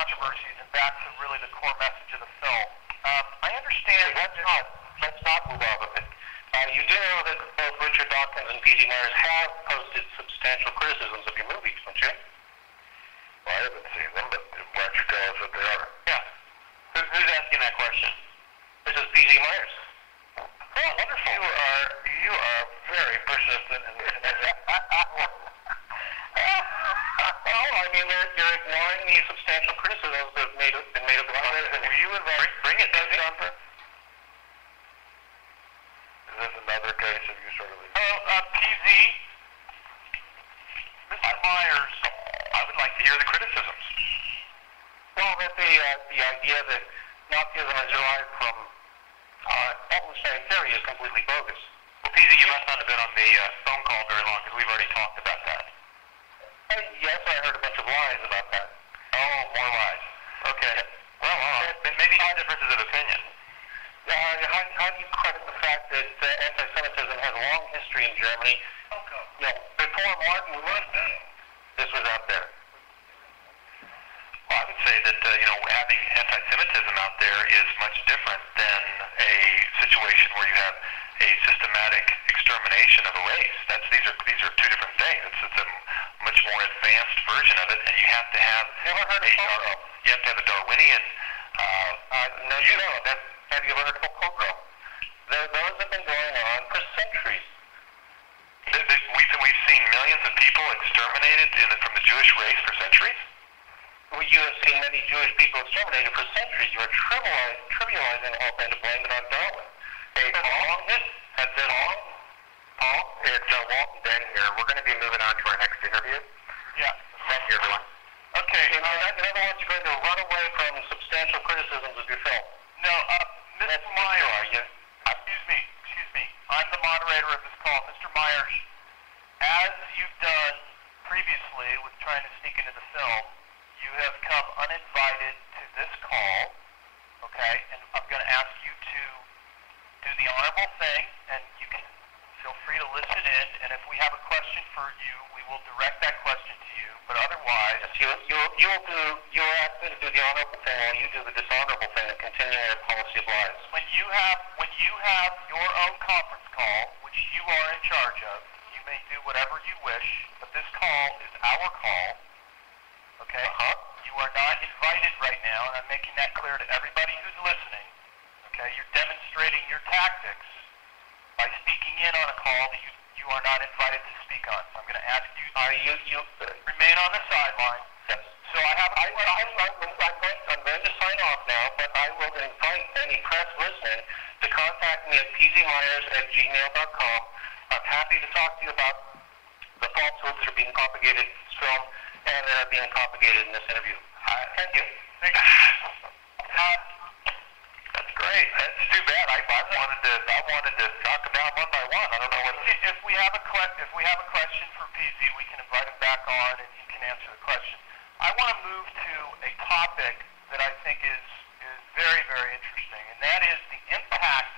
controversies and back to really the core message of the film. I understand. Let's not move off of it. You do know that both Richard Dawkins and P.G. Myers have posted substantial criticisms of your movies, don't you? Well, I haven't seen them, but why don't you tell us what they are? Yeah. Who's asking that question? This is P.G. Myers. Oh, wonderful. You are very persistent in well, I mean, you're ignoring the substantial criticisms that have been made of the film. Were you involved? Bring it, Jonathan. Is this another case of you sort of... PZ, Mr. Myers, I would like to hear the criticisms. Well, that the idea that Nazism is derived from evolutionary theory is completely bogus. Well, PZ, you must not have been on the phone call very long because we've already talked about that. Yes, I heard a bunch of lies about that. Oh, more lies. Okay. Well, maybe differences of opinion. How do you credit the fact that anti-Semitism has a long history in Germany? Before Martin Luther, this was out there. Well, I would say that having anti-Semitism out there is much different than a situation where you have a systematic extermination of a race. These are two different things. It's a much more advanced version of it, and you have to have a Darwinian. No, you don't. Have you ever heard of a pogrom? Those have been going on for centuries. We've seen millions of people exterminated from the Jewish race for centuries. Well, you have seen many Jewish people exterminated for centuries. You are trivializing the whole thing to blame it on Darwin. Hey, Paul, it's Walton Ben here. We're going to be moving on to our next interview. Yeah. Thank you, everyone. Okay. In other words, you're going to run away from substantial criticisms of your film. No, Mr. Myers. Excuse me. I'm the moderator of this call. Mr. Myers, as you've done previously with trying to sneak into the film, you have come uninvited to this call, okay? And I'm going to ask you to do the honorable thing, and you can feel free to listen in, and if we have a question for you, we will direct that question to you, but otherwise... You'll ask me to do the honorable thing while you do the dishonorable thing and continue our policy of lies. When you have your own conference call, which you are in charge of, you may do whatever you wish, but this call is our call, okay? You are not invited right now, and I'm making that clear to everybody who's listening, okay? You're demonstrating your tactics by speaking in on a call that you are not invited to speak on. So I'm going to ask you to remain on the sideline. Yes. So I'm going to sign off now, but I will invite any press listening to contact me at pzmyers@gmail.com. I'm happy to talk to you about the falsehoods that are being propagated in this film and that are being propagated in this interview. Thank you. Thank you. That's great. That's too bad. I wanted to knock them down one by one. I don't know what. If we have a question for PZ, we can invite him back on and he can answer the question. I want to move to a topic that I think is very, very interesting, and that is the impact